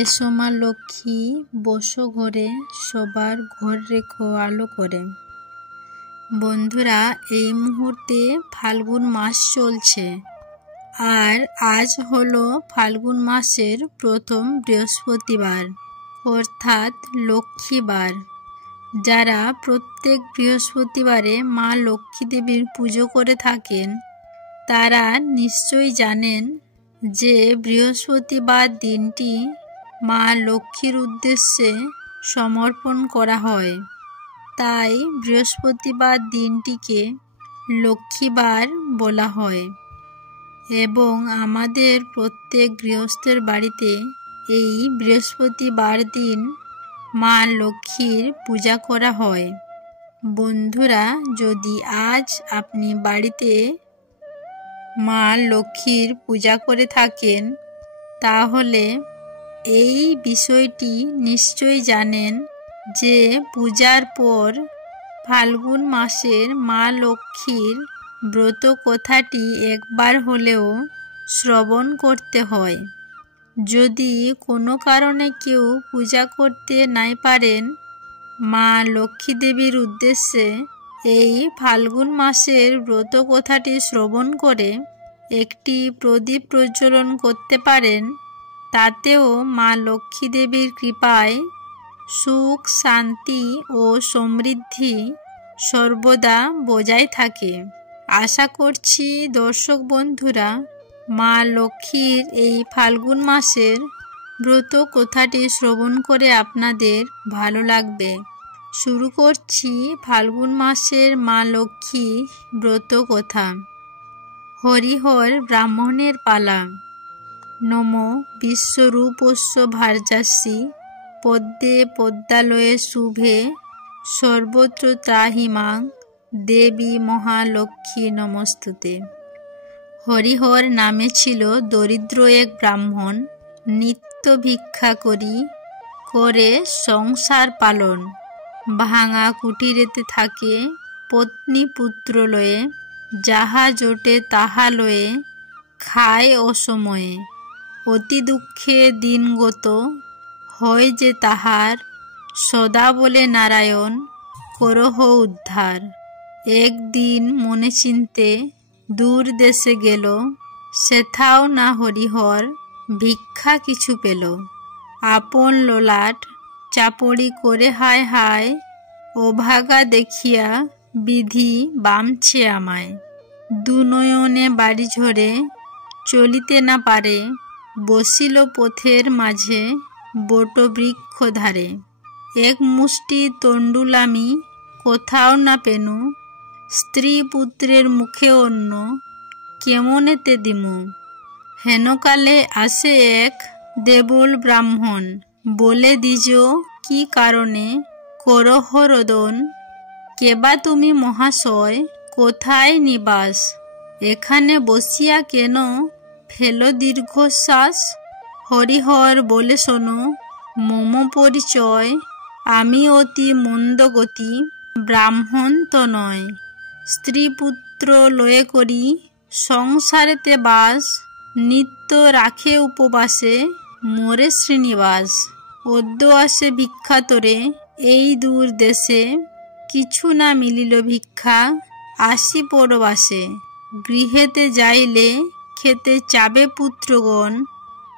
এসো মা লক্ষ্মী, বসো ঘরে, সবার ঘর রেখো আলো করে। বন্ধুরা, এই মুহূর্তে ফাল্গুন মাস চলছে, আর আজ হলো ফাল্গুন মাসের প্রথম বৃহস্পতিবার, অর্থাৎ লক্ষ্মীবার। যারা প্রত্যেক বৃহস্পতিবারে মা লক্ষ্মী দেবীর পুজো করে থাকেন, তারা নিশ্চয়ই জানেন যে বৃহস্পতিবার দিনটি মা লক্ষ্মীর উদ্দেশ্যে সমর্পণ করা হয়। তাই বৃহস্পতিবার দিনটিকে লক্ষ্মীবার বলা হয় এবং আমাদের প্রত্যেক গৃহস্থের বাড়িতে এই বৃহস্পতিবার দিন মা লক্ষ্মীর পূজা করা হয়। বন্ধুরা, যদি আজ আপনি বাড়িতে মা লক্ষ্মীর পূজা করে থাকেন, তাহলে এই বিষয়টি নিশ্চয়ই জানেন যে পূজার পর ফাল্গুন মাসের মা লক্ষ্মীর ব্রত কথাটি একবার হলেও শ্রবণ করতে হয়। যদি কোনো কারণে কেউ পূজা করতে নাই পারেন, মা লক্ষ্মী দেবীর উদ্দেশ্যে এই ফাল্গুন মাসের ব্রত কথাটি শ্রবণ করে একটি প্রদীপ প্রজ্বলন করতে পারেন। তাতেও মা লক্ষ্মী দেবীর কৃপায় সুখ, শান্তি ও সমৃদ্ধি সর্বদা বজায় থাকে। আশা করছি দর্শক বন্ধুরা, মা লক্ষ্মীর এই ফাল্গুন মাসের ব্রত কথাটি শ্রবণ করে আপনাদের ভালো লাগবে। শুরু করছি ফাল্গুন মাসের মা লক্ষ্মী ব্রত কথা। হরিহর ব্রাহ্মণের পালা। নমো বিশ্বরূপস্য ভার্যাসি পদ্মে পদ্মালয়ে শুভে সর্বত্র ত্রাহি মাং দেবী মহালক্ষ্মী নমস্তুতে। হরিহর নামে ছিল দরিদ্র এক ব্রাহ্মণ। নিত্য ভিক্ষা করে সংসার পালন। ভাঙা কুটিরেতে থাকে, পত্নী পুত্র লয়ে, যাহা জোটে তাহা লয়ে, খায় অসময়ে। অতি দুঃখে দিনগত হয় যে তাহার, সদা বলে নারায়ণ করহ উদ্ধার। একদিন মনে চিনতে দূর দেশে গেল, সেথাও না হরিহর ভিক্ষা কিছু পেল। আপন ললাট চাপড়ি করে হায় হায়, অভাগা দেখিয়া বিধি বামছে আমায়। দুনয়নে বাড়ি ঝরে চলিতে না পারে, বসিল পথের মাঝে বটবৃক্ষ ধারে। এক মুষ্টি তণ্ডুল আমি কোথাও না পেনু, স্ত্রী পুত্রের মুখে অন্ন কেমনেতে দিমু। হেনকালে আসে এক দেবল ব্রাহ্মণ, বলে দিজ কি কারণে করহ রোদন। কেবা তুমি মহাশয়, কোথায় নিবাস, এখানে বসিয়া কেন ফেলো দীর্ঘশ্বাস। হরিহর বলে শোনো মম পরিচয়, আমি অতি মন্দগতি ব্রাহ্মণ তো নয়। স্ত্রী পুত্র লয়ে করি সংসারেতে বাস, নিত্য রাখে উপবাসে মোরে শ্রীনিবাস। অদ্য আসে ভিক্ষা তোরে এই দূর দেশে, কিছু না মিলিল ভিক্ষা আসি পরবাসে। গৃহেতে যাইলে খেতে চাবে পুত্রগণ,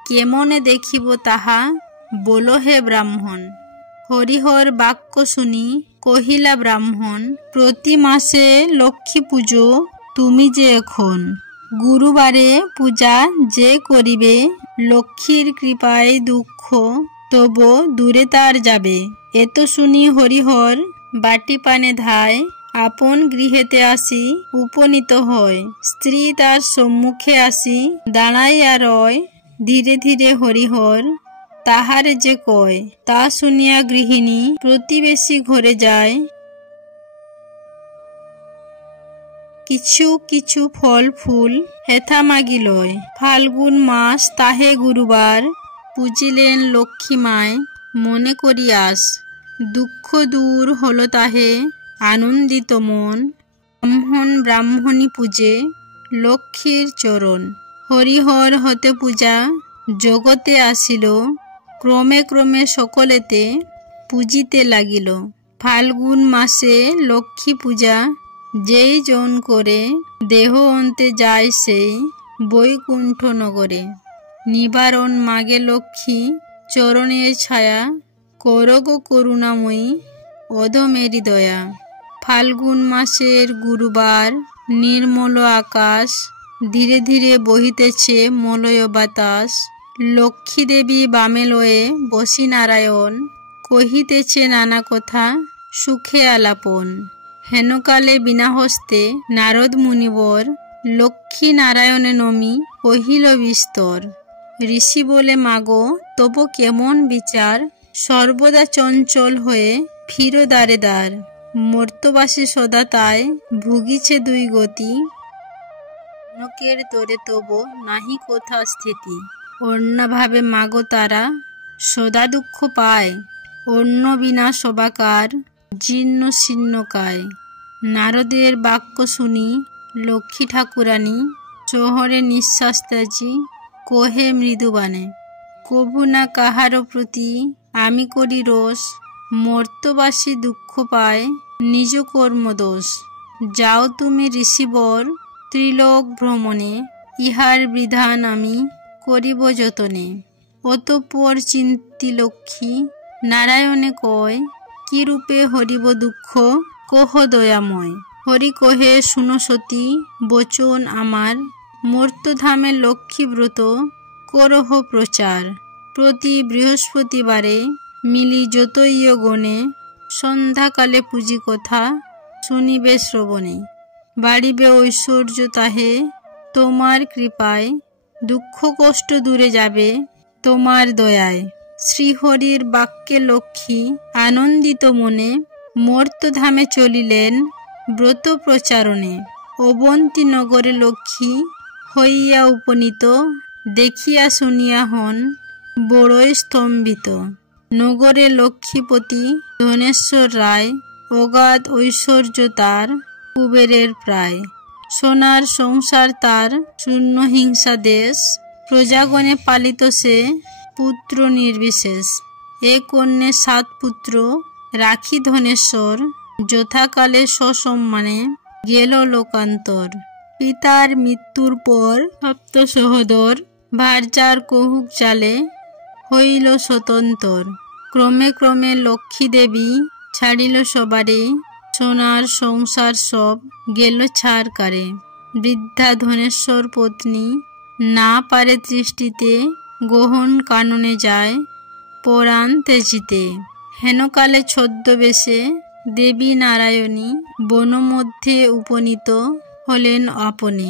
কেমনে দেখিব তাহা বলো হে ব্রাহ্মণ। হরিহর বাক্য শুনি কহিলা ব্রাহ্মণ, প্রতি মাসে লক্ষ্মী পুজো তুমি যে এখন, গুরুবারে পূজা যে করিবে, লক্ষ্মীর কৃপায় দুঃখ তব দূরে তার যাবে। এত শুনি হরিহর বাটি পানে ধায়, আপন গৃহেতে আসি উপনীত হয়। স্ত্রী তার সম্মুখে আসি দাঁড়াইয়া রয়, ধীরে ধীরে হরিহর তাহারে যে কয়। তা শুনিয়া গৃহিণী প্রতিবেশী ঘরে যায়, কিছু কিছু ফল ফুল হেথা মাগি লয়। ফাল্গুন মাস তাহে গুরুবার, পুজিলেন লক্ষ্মী মায় মনে করি আস। দুঃখ দূর হলো তাহে আনন্দিত মন, ব্রাহ্মণ ব্রাহ্মণী পূজে লক্ষ্মীর চরণ। হরিহর হতে পূজা জগতে আসিল, ক্রমে ক্রমে সকলেতে পূজিতে লাগিল। ফাল্গুন মাসে লক্ষ্মী পূজা যেই জন করে, দেহ অন্তে যায় সেই বৈকুণ্ঠ নগরে। নিবারণ মাগে লক্ষ্মী চরণের ছায়া, করগ করুণাময়ী অধমেরি দয়া। ফাল্গুন মাসের গুরুবার নির্মল আকাশ, ধীরে ধীরে বহিতেছে মলয় বাতাস। লক্ষ্মী দেবী বামে লয়ে বসি নারায়ণ, কহিতেছে নানা কথা সুখে আলাপন। হেনকালে বিনা হস্তে নারদ মুনিবর, লক্ষ্মী নারায়ণে নমি কহিল বিস্তর। ঋষি বলে মাগো তব কেমন বিচার, সর্বদা চঞ্চল হয়ে ফিরো দ্বারে দ্বার। মর্তবাসী সদা তাই ভুগিছে দুই গতি, নকের তরে তব নাহি কোথা স্থিতি। অন্যভাবে মাগো তারা সদা দুঃখ পায়, অন্য বিনা সবাকার জীর্ণ শীর্ণকায়। নারদের বাক্য শুনি লক্ষ্মী ঠাকুরানী, শহরে নিঃশ্বাস ত্যাজি কহে মৃদুবানে। কভু না কাহারো প্রতি আমি করি রোষ, মর্তবাসী দুঃখ পায় নিজ কর্ম দোষ। যাও তুমি ঋষিবর ত্রিলোক ভ্রমণে, ইহার বিধান আমি করিব যতনে। অতঃপর চিন্তি লক্ষ্মী নারায়ণে কয়, কি রূপে হরিব দুঃখ কহ দয়াময়। হরি কহে শুনো সতী বচন আমার, মর্তধামে লক্ষ্মী ব্রত করহ প্রচার। প্রতি বৃহস্পতিবারে মিলি যতই গণে, সন্ধ্যাকালে পূজি কথা শুনিবে শ্রবণে। বাড়িবে ঐশ্বর্য তাহে তোমার কৃপায়, দুঃখ কষ্ট দূরে যাবে তোমার দয়ায়। শ্রীহরির বাক্যে লক্ষ্মী আনন্দিত মনে, মর্তধামে চলিলেন ব্রত প্রচারণে। অবন্তী নগরে লক্ষ্মী হইয়া উপনীত, দেখিয়া শুনিয়া হন বড়ই স্তম্ভিত। নগরে লক্ষ্মীপতি ধনেশ্বর রায়, অগাধ ঐশ্বর্য তার কুবেরের প্রায়। সোনার সংসার তার শূন্য হিংসা দেশ, প্রজাগণে পালিত সে পুত্র নির্বিশেষ। এ কন্যে 7 পুত্র রাখি ধনেশ্বর, যথাকালে সসম্মানে গেল লোকান্তর। পিতার মৃত্যুর পর সপ্ত সহোদর, ভার্যার কহুক চালে হইল স্বতন্তর। ক্রমে ক্রমে লক্ষ্মী দেবী ছাড়িল সবারে, সোনার সংসার সব গেল ছাড়কারে। বৃদ্ধা ধনেশ্বর পত্নী না পারে দৃষ্টিতে, গহন কাননে যায় পরাণ তেজিতে। হেনকালে ছদ্মবেশে দেবী নারায়ণী বন মধ্যে উপনীত হলেন আপনে।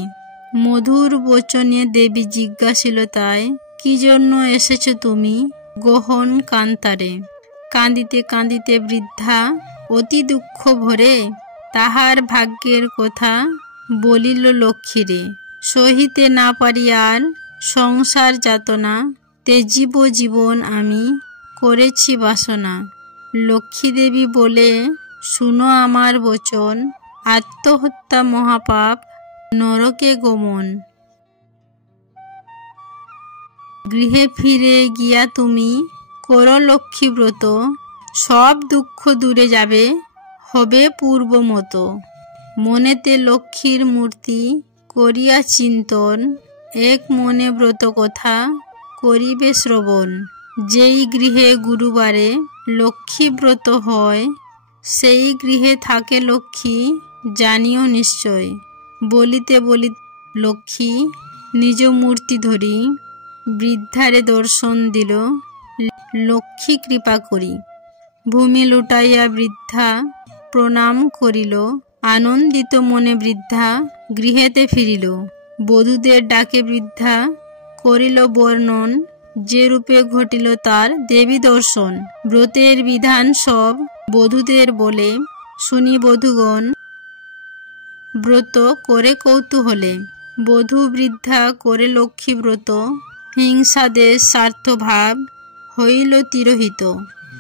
মধুর বচনে দেবী জিজ্ঞাসিল তাই, কি জন্য এসেছ তুমি গহন কান্তারে। কাঁদিতে কাঁদিতে বৃদ্ধা অতি দুঃখ ভরে, তাহার ভাগ্যের কথা বলিল লক্ষ্মীরে। সহিতে না পারি আর সংসার যাতনা, তেজিব জীবন আমি করেছি বাসনা। লক্ষ্মী দেবী বলে শুনো আমার বচন, আত্মহত্যা মহাপাপ নরকে গমন। গৃহে ফিরে গিয়া তুমি করো লক্ষ্মী ব্রত, সব দুঃখ দূরে যাবে হবে পূর্ব মতো। মনেতে লক্ষ্মীর মূর্তি করিয়া চিন্তন, এক মনে ব্রত কথা করিবে শ্রবণ। যেই গৃহে গুরুবারে লক্ষ্মী ব্রত হয়, সেই গৃহে থাকে লক্ষ্মী জানিও নিশ্চয়। বলিতে বলিতে লক্ষ্মী নিজ মূর্তি ধরি, বৃদ্ধারে দর্শন দিল লক্ষ্মী কৃপা করি। ভূমি লুটাইয়া বৃদ্ধা প্রণাম করিল, আনন্দিত মনে বৃদ্ধা গৃহেতে ফিরিল। বধূদের ডাকে বৃদ্ধা করিল বর্ণন, যে রূপে ঘটিল তার দেবী দর্শন। ব্রতের বিধান সব বধূদের বলে, শুনি বধূগণ ব্রত করে কৌতূহলে। বধূ বৃদ্ধা করে লক্ষ্মী ব্রত, হিংসাদেশ স্বার্থভাব হইল তিরোহিত।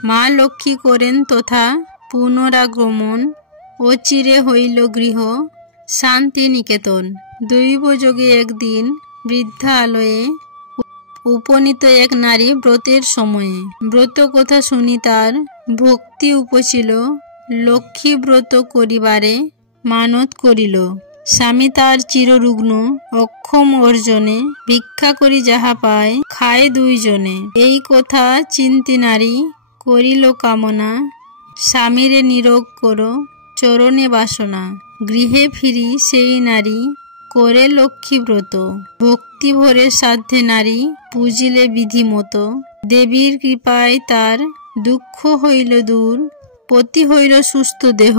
মা লক্ষ্মী করেন তথা পুনরাগমন, অচিরে হইল গৃহ শান্তি নিকেতন। দৈবযোগে একদিন বৃদ্ধা আলয়ে উপনীত এক নারী ব্রতের সময়ে। ব্রত কথা শুনি তার ভক্তি উপচিল, লক্ষ্মী ব্রত করিবারে মানত করিল। স্বামী তার চিররুগ্ন, অক্ষম অর্জনে, ভিক্ষা করি যাহা পায় খায় দুইজনে। এই কথা চিন্তি নারী করিল কামনা, স্বামীরে নিরোগ করো চরণে বাসনা। গৃহে ফিরি সেই নারী করে লক্ষ্মী ব্রত, ভক্তি ভরে সাধ্যে নারী পুজিলে বিধি মতো। দেবীর কৃপায় তার দুঃখ হইল দূর, পতি হইল সুস্থ দেহ,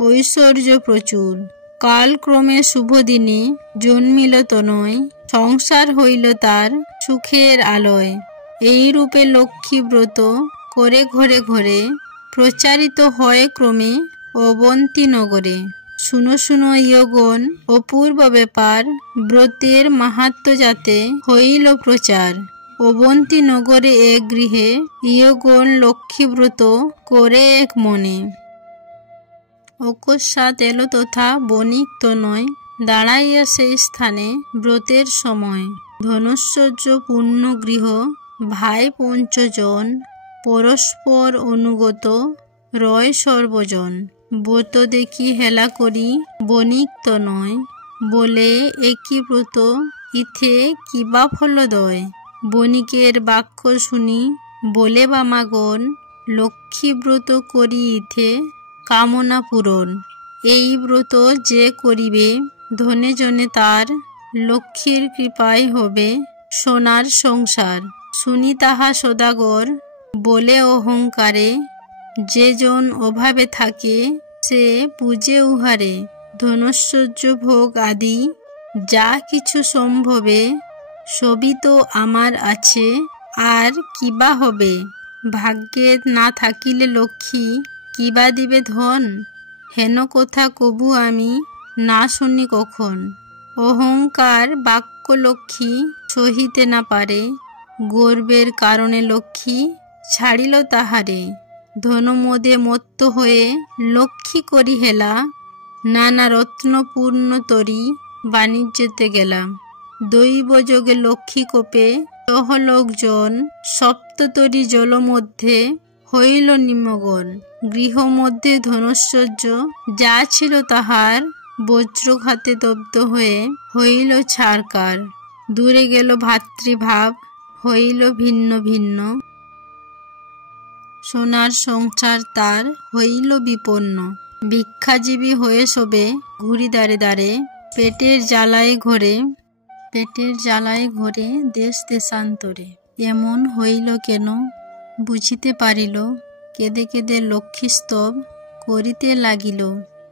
ঐশ্বর্য প্রচুর। কালক্রমে শুভ দিনে জন্মিল তনয়, সংসার হইল তার সুখের আলয়। এই রূপে লক্ষ্মী ব্রত করে ঘরে ঘরে, প্রচারিত হয় ক্রমে অবন্তী নগরে। শুনো শুনো ইয়গণ অপূর্ব ব্যাপার, ব্রতের মাহাত্ম্য যাতে হইল প্রচার। অবন্তী নগরে এক গৃহে ইয়গণ লক্ষ্মী ব্রত করে এক মনে। অকস্মাৎ এলো তথা বণিক তনয়, দাঁড়াইয়া সেই স্থানে ব্রতের সময়। ধনৈশ্বর্য পূর্ণ গৃহ, ভাই পঞ্চজন, পরস্পর অনুগত রয় সর্বজন। ব্রত দেখি হেলা করি বণিক তনয়, বলে একই ব্রত ইথে কিবা ফলদয়। বণিকের বাক্য শুনি বলে বামাগণ, লক্ষ্মী ব্রত করি ইথে কামনা পূরণ। এই ব্রত যে করিবে ধনে জনে তার, লক্ষ্মীর কৃপায় হবে সোনার সংসার। শুনি তাহা সদাগর বলে অহংকারে, যে জন অভাবে থাকে সে পূজে উহারে। ধনৈশ্বর্য ভোগ আদি যা কিছু সম্ভবে, সবই তো আমার আছে আর কিবা হবে। ভাগ্যে না থাকিলে লক্ষ্মী কিবা দিবে ধন, হেন কথা কভু আমি না শুনি কখন। অহংকার বাক্য লক্ষ্মী সহিতে না পারে, গর্বের কারণে লক্ষ্মী ছাড়িল তাহারে। ধনমদে মত্ত হয়ে লক্ষ্মী করি হেলা, নানা রত্নপূর্ণ তরী বাণিজ্যতে গেলাম। দৈব যোগে লক্ষ্মী কোপে সহলোকজন, সপ্ততরী জল মধ্যে হইল নিমগ্ন। গৃহ মধ্যে ধনৈশ্বর্য যা ছিল তাহার, বজ্রঘাতে দগ্ধ হয়ে হইল ছারকার। দূরে গেল ভাতৃভাব, হইল ভিন্ন ভিন্ন, সোনার সংসার তার হইল বিপন্ন। ভিক্ষাজীবী হয়ে শোবে ঘুরি দ্বারে দ্বারে, পেটের জ্বালায় ঘরে দেশ দেশান্তরে। এমন হইল কেন বুঝিতে পারিল, কেঁদে কেঁদে লক্ষ্মী স্তব করিতে লাগিল।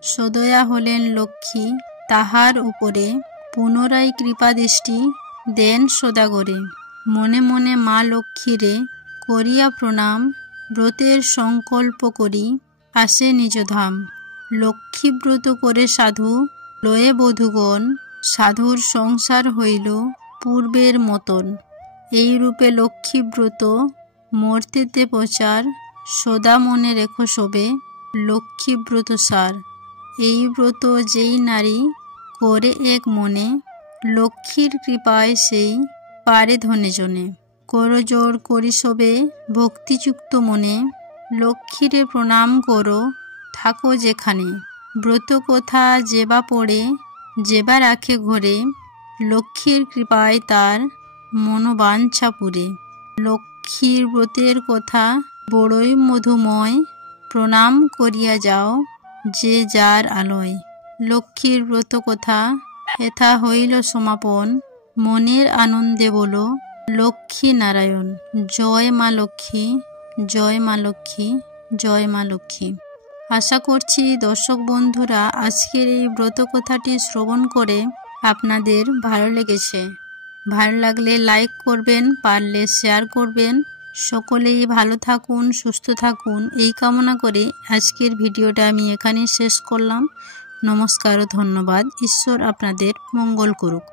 সদয়া হলেন লক্ষ্মী তাহার উপরে, পুনরায় কৃপা দৃষ্টি দেন সদাগরে। মনে মনে মা লক্ষ্মীরে করিয়া প্রণাম, ব্রতের সংকল্প করি আসে নিজ ধাম। লক্ষ্মী ব্রত করে সাধু লয়ে বধূগণ, সাধুর সংসার হইল পূর্বের মতন। এই রূপে লক্ষ্মী ব্রত মর্তেতে প্রচার, সদা মনে রেখো শোবে লক্ষ্মী ব্রত সার। এই ব্রত যেই নারী করে এক মনে, লক্ষ্মীর কৃপায় সেই পারে ধনে জনে। করজোড় করি শোবে ভক্তিযুক্ত মনে, লক্ষ্মীরে প্রণাম করো থাকো যেখানে। ব্রত কথা যেবা পড়ে যেবা রাখে ঘরে, লক্ষ্মীর কৃপায় তার মনোবাঞ্ছা পুরে। লক্ষ্মীর ব্রতের কথা বড়ই মধুময়, প্রণাম করিয়া যাও যে যার আলয়। লক্ষ্মীর ব্রত কথা এথা হইল সমাপন, মনের আনন্দে বলো লক্ষ্মী নারায়ণ। জয় মা লক্ষ্মী, জয় মা লক্ষ্মী, জয় মা লক্ষ্মী। আশা করছি দর্শক বন্ধুরা আজকের এই ব্রত কথাটি শ্রবণ করে আপনাদের ভালো লেগেছে। ভালো লাগলে লাইক করবেন, পারলে শেয়ার করবেন। সকলেই ভালো থাকুন, সুস্থ থাকুন এই কামনা করে আজকের ভিডিওটা আমি এখানেই শেষ করলাম। নমস্কার ও ধন্যবাদ। ঈশ্বর আপনাদের মঙ্গল করুক।